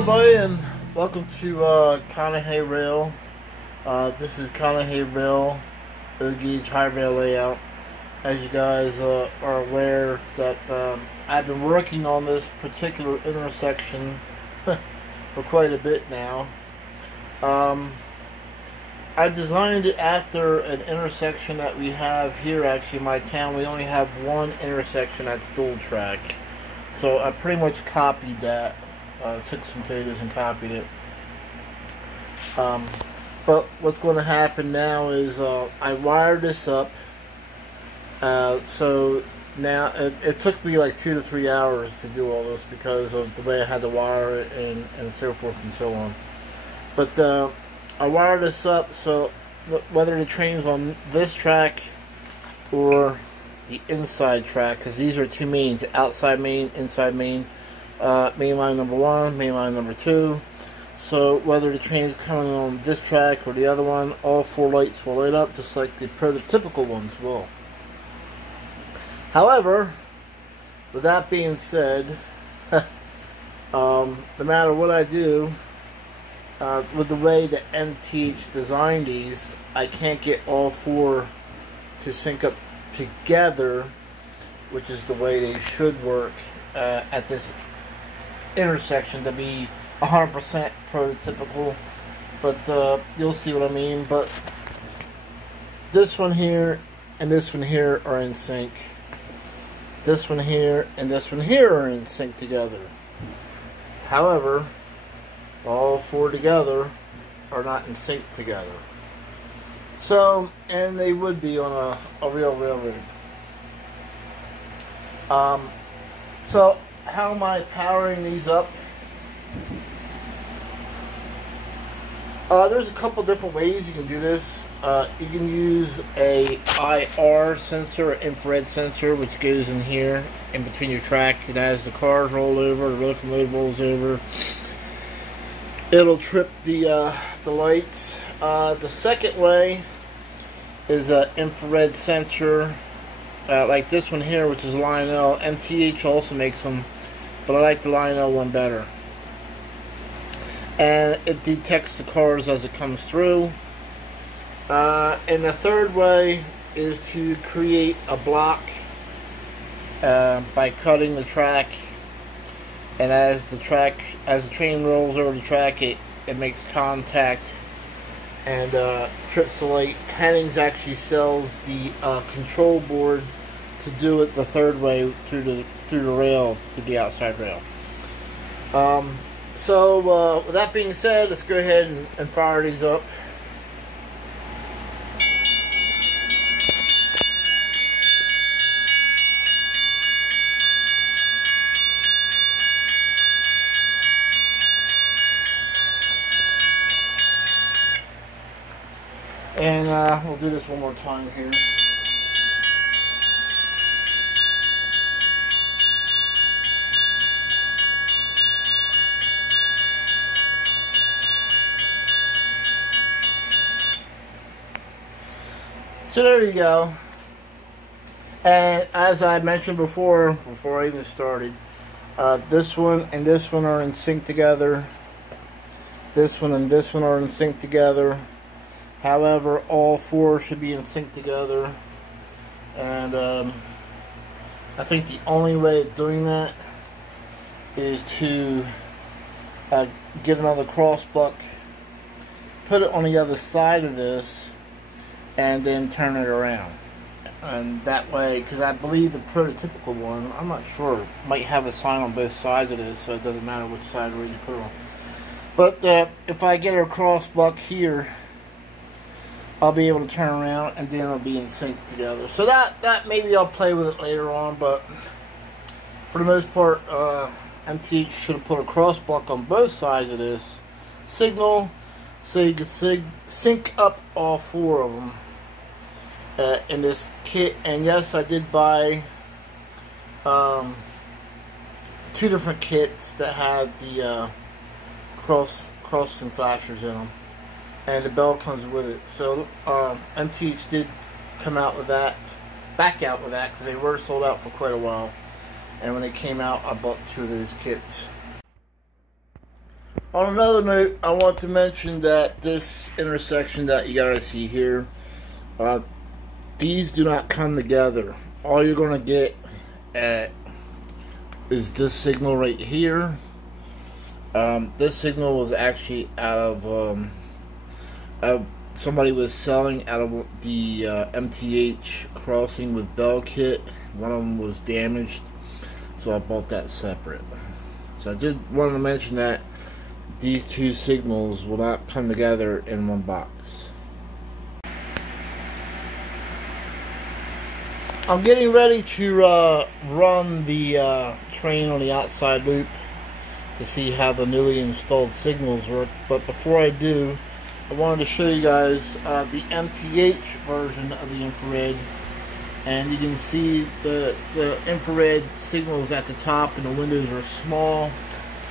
everybody, and welcome to Conahey Rail. This is Conahey Rail, O-gauge high rail layout. As you guys are aware that I've been working on this particular intersection for quite a bit now. I designed it after an intersection that we have here. Actually, in my town, we only have one intersection that's dual track. So I pretty much copied that. Took some photos and copied it. But what's going to happen now is I wired this up. So now it took me like 2 to 3 hours to do all this because of the way I had to wire it and so forth and so on. But I wired this up so whether the train's on this track or the inside track, because these are two mains, outside main, inside main. Main line number 1, main line number 2. So whether the train is coming on this track or the other one, all 4 lights will light up just like the prototypical ones will. However, with that being said, no matter what I do, with the way that MTH designed these, I can't get all 4 to sync up together, which is the way they should work at this intersection to be 100% prototypical, but you'll see what I mean. But this one here and this one here are in sync. This one here and this one here are in sync together. However, all 4 together are not in sync together. So, and they would be on a real railroad. So how am I powering these up? There's a couple different ways you can do this. You can use a IR sensor, infrared sensor, which goes in here in between your track, and as the cars roll over, the locomotive rolls over, it'll trip the lights. The second way is an infrared sensor, like this one here, which is Lionel. MTH also makes them, but I like the Lionel one better. And it detects the cars as it comes through. And the third way is to create a block by cutting the track. And as the train rolls over the track, it makes contact and trips the light. Hennings actually sells the control board to do it the third way through the rail, through the outside rail. So with that being said, let's go ahead and fire these up. And we'll do this one more time here. So there you go. And as I mentioned before I even started, this one and this one are in sync together. This one and this one are in sync together. However, all 4 should be in sync together. And I think the only way of doing that is to get another cross buck, put it on the other side of this, and then turn it around. And that way, because I believe the prototypical one, I'm not sure, might have a sign on both sides of this, so it doesn't matter which side you put it on. But if I get a cross buck here, I'll be able to turn around and then it'll be in sync together. So that maybe I'll play with it later on, but for the most part, MTH should have put a cross buck on both sides of this signal, so you can sync up all 4 of them in this kit. And yes, I did buy 2 different kits that had the crossing flashers in them, and the bell comes with it. So MTH did come out with that, back out with that, because they were sold out for quite a while. And when they came out, I bought 2 of those kits. On another note, I want to mention that this intersection that you guys see here, these do not come together. All you're going to get is this signal right here. This signal was actually out of somebody was selling out of the MTH crossing with Bell kit. One of them was damaged, so I bought that separate. So I did want to mention that these two signals will not come together in one box. I'm getting ready to run the train on the outside loop to see how the newly installed signals work. But before I do, I wanted to show you guys the MTH version of the infrared. And you can see the infrared signals at the top and the windows are small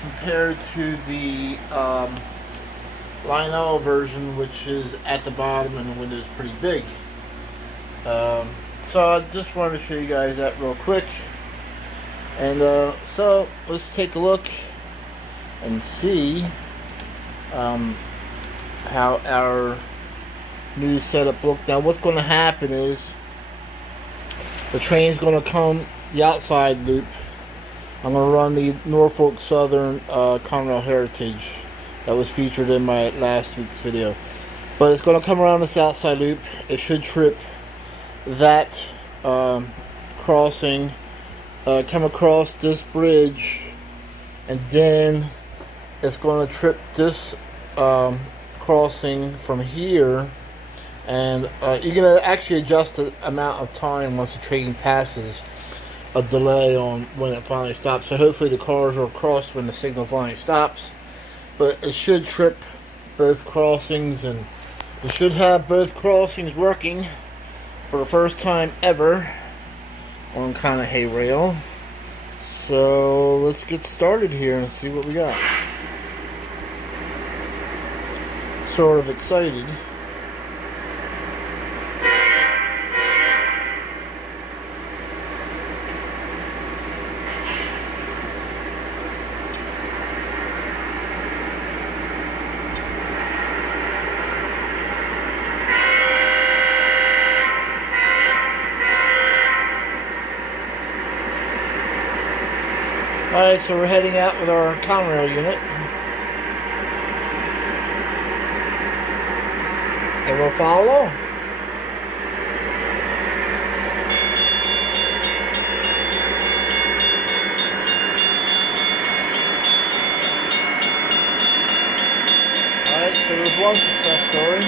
compared to the Lionel version, which is at the bottom and the window is pretty big. So I just wanted to show you guys that real quick. And so let's take a look and see how our new setup looks. Now what's going to happen is the train's going to come the outside loop. I'm going to run the Norfolk Southern Conahey Heritage that was featured in my last week's video. But it's going to come around this outside loop. It should trip that crossing, come across this bridge, and then it's going to trip this crossing from here. And you're going to actually adjust the amount of time once the train passes, a delay on when it finally stops. So hopefully the cars will cross when the signal finally stops. But it should trip both crossings, and we should have both crossings working for the first time ever on Conahey rail. So let's get started here and see what we got. Sort of excited. Alright, so we're heading out with our Conrail unit. And we'll follow along. Alright, so there's one success story.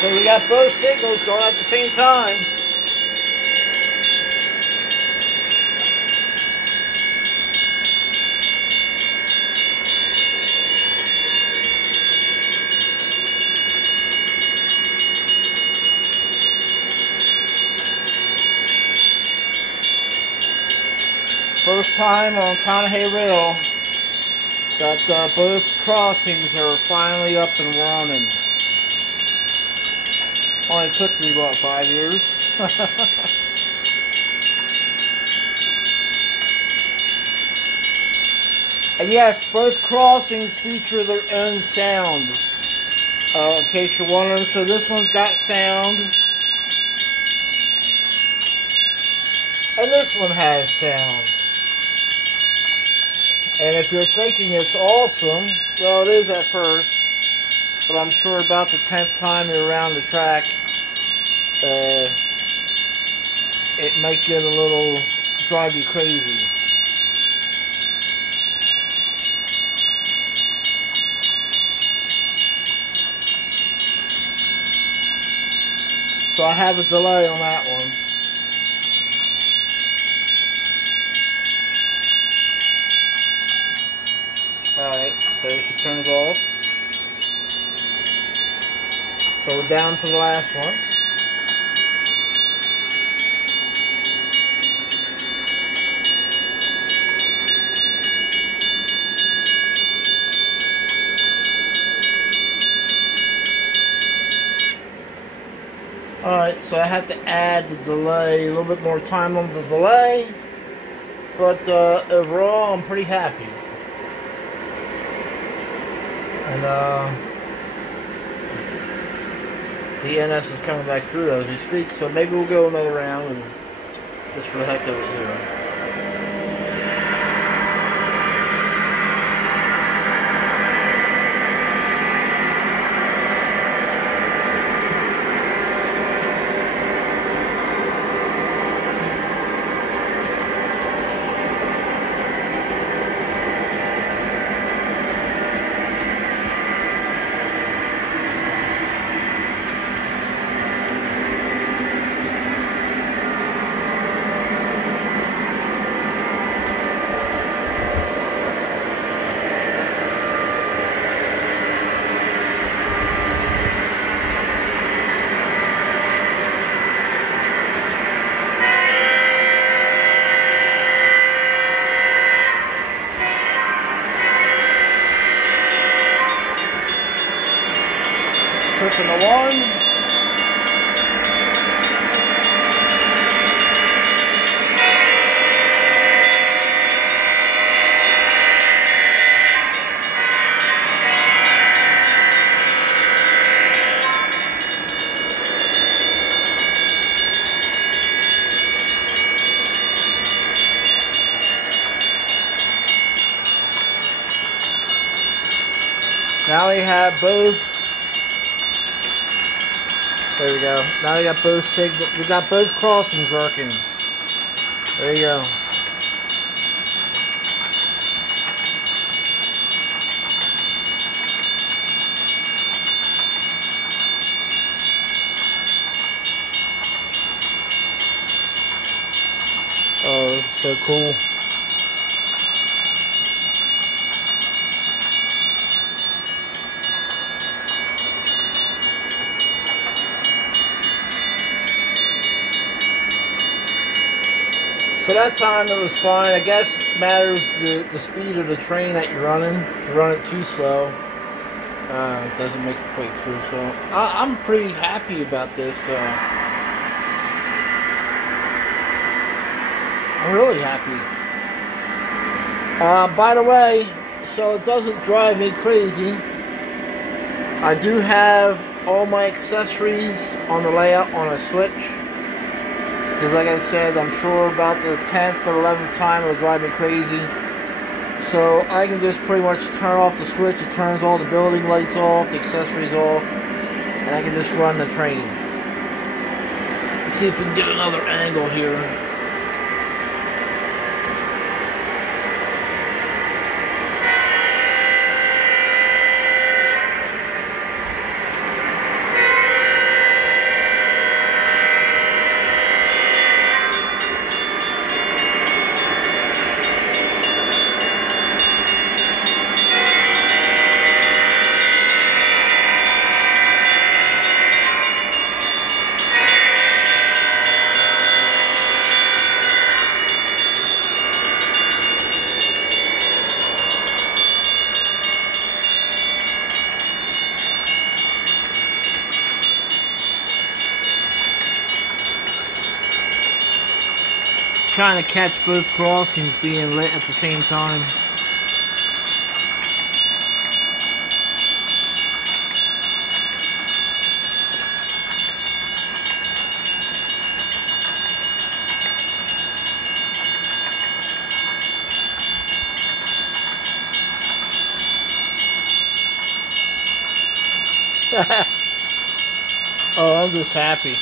So we got both signals going at the same time. First time on Conahey rail that both crossings are finally up and running. Only took me, what, 5 years? And yes, both crossings feature their own sound. In case you're wondering, so this one's got sound. And this one has sound. And if you're thinking it's awesome, well, it is at first. But I'm sure about the 10th time you're around the track, it might get a little, drive you crazy. So I have a delay on that one. Alright, so she turns off. So we're down to the last one. Alright, so I have to add the delay, a little bit more time on the delay, but overall I'm pretty happy. And DNS is coming back through as we speak, so maybe we'll go another round and just for the heck of it here. Tripping the one. Now we have both. There we go. Now we got both signal. We got both crossings working. There you go. Oh, this is so cool. So that time it was fine. I guess it matters the speed of the train that you're running. If you run it too slow, it doesn't make it quite through. So I'm pretty happy about this. I'm really happy. By the way, so it doesn't drive me crazy, I do have all my accessories on the layout on a switch. Because like I said, I'm sure about the 10th or 11th time it'll drive me crazy. So I can just pretty much turn off the switch. It turns all the building lights off, the accessories off, and I can just run the train. Let's see if we can get another angle here. Trying to catch both crossings being lit at the same time. Oh, I'm just happy.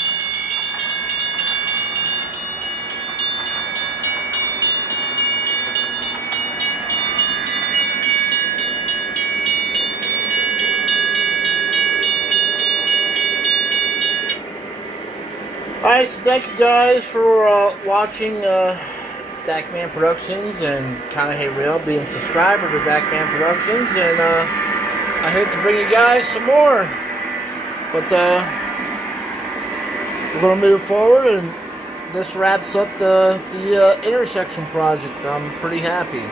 Alright, so thank you guys for watching Dakman Productions and Conahey Rail, being a subscriber to Dakman Productions, and I hope to bring you guys some more. But we're going to move forward, and this wraps up the intersection project. I'm pretty happy.